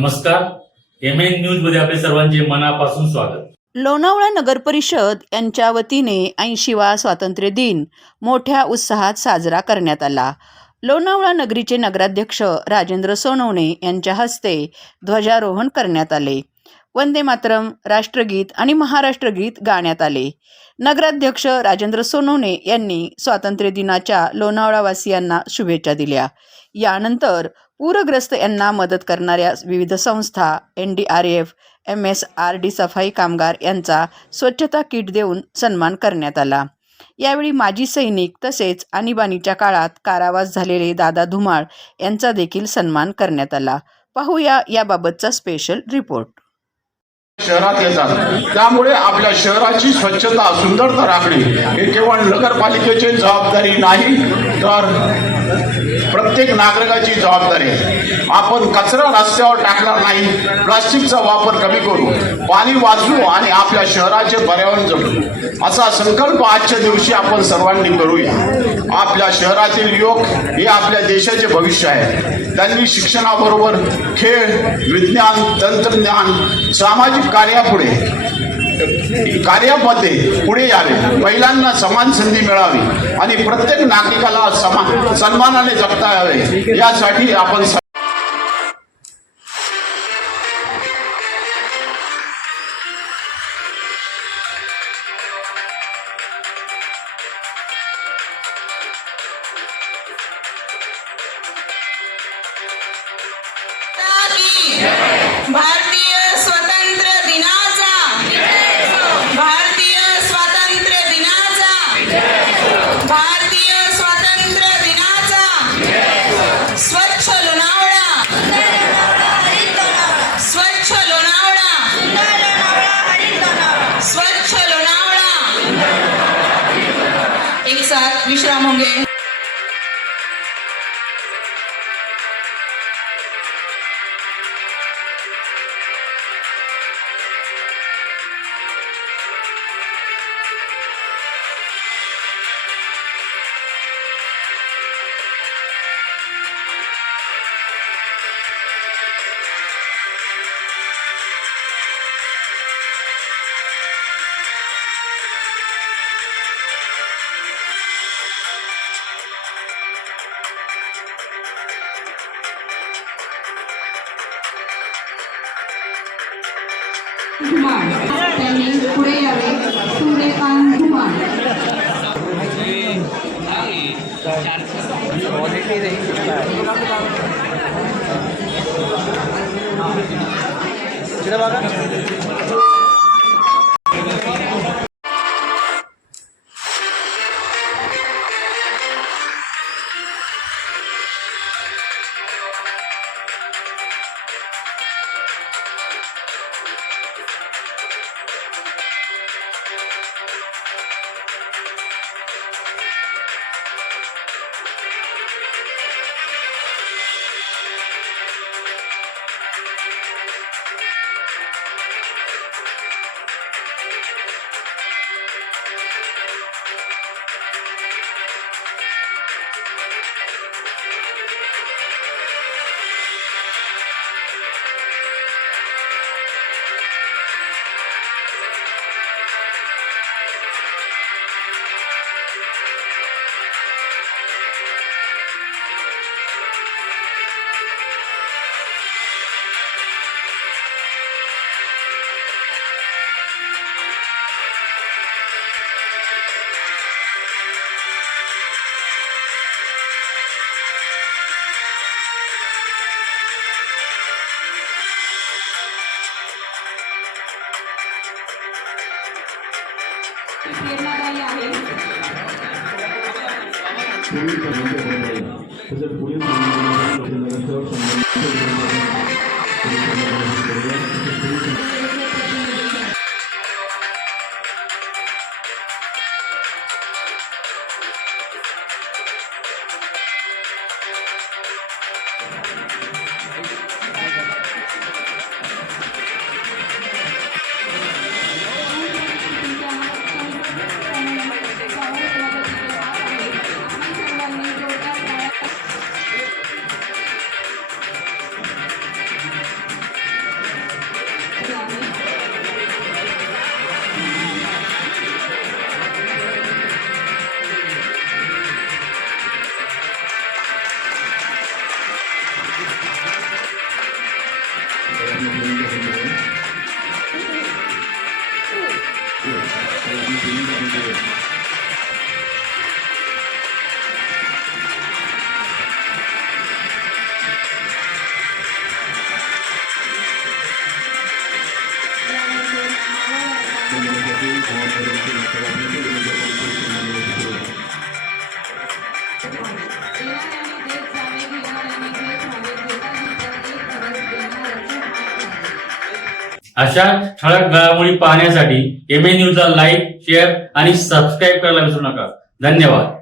नमस्कार, MN news मध्ये आपले सर्वांचे मनापासून स्वागत. लोणावळा नगर परिषद यांच्या वतीने 80वा स्वातंत्र्य दिन मोठ्या उत्साहात साजरा करण्यात आला. लोणावळा नगरीचे नगराध्यक्ष राजेंद्र सोनवणे यांच्या हस्ते ध्वजारोहण करण्यात आले. वंदे मातरम, राष्ट्रगीत आणि महाराष्ट्रगीत गाण्यात आले. नगराध्यक्ष राजेंद्र सोनवणे यांनी स्वातंत्र्य दिनाच्या लोणावळावासियांना शुभेच्छा दिल्या. यानंतर पूरग्रस्त यांना मदत करणाऱ्या विविध संस्था, NDRF, MSRD सफाई कामगार यांचा स्वच्छता किट देऊन सन्मान करण्यात आला. यावेळी माजी सैनिक तसेच आणीबाणीच्या काळात कारावास झालेले दादा धुमाळ यांचा देखील सन्मान करण्यात आला. पाहूया याबाबतचा स्पेशल रिपोर्ट. शहरात येतात, त्यामुळे आपल्या शहराची स्वच्छता, सुंदरता राखणे हे केवळ नगरपालिकेची जबाबदारी नाही, तर प्रत्येक नागरिकाची जबाबदारी आहे. आपण कचरा रस्त्यावर टाकणार नाही, प्लास्टिकचा वापर कमी करू, पाणी वाचवू आणि आपल्या शहराचे पर्यावरण जपू असा संकल्प आजच्या दिवशी आपण सर्वांनी करूया. आपल्या शहरातील युवक हे आपल्या देशाचे भविष्य आहे. त्यांनी शिक्षणाबरोबर खेळ, विज्ञान, तंत्रज्ञान, सामाजिक कार्यामध्ये पुढे यावे, महिलांना समान संधी मिळावी आणि प्रत्येक नागरिकाला सन्मानाने जगता यावे, यासाठी आपण भारतीय स्वातंत्र्य दिनाचा, भारतीय स्वातंत्र्य दिनाचा, भारतीय स्वातंत्र्य दिनाचा. स्वच्छ लोणावळा, स्वच्छ लोणावळा, स्वच्छ लोणावळा. एक साथ विश्राम होंगे. त्यांनी पुढे यावे. सूर्यकांत धुमाळ. प्रेरणादायी आहे. अशा ठळक घडामोडी पाहण्यासाठी MN न्यूजला लाईक, शेअर आणि सबस्क्राईब करायला विसरू नका. धन्यवाद.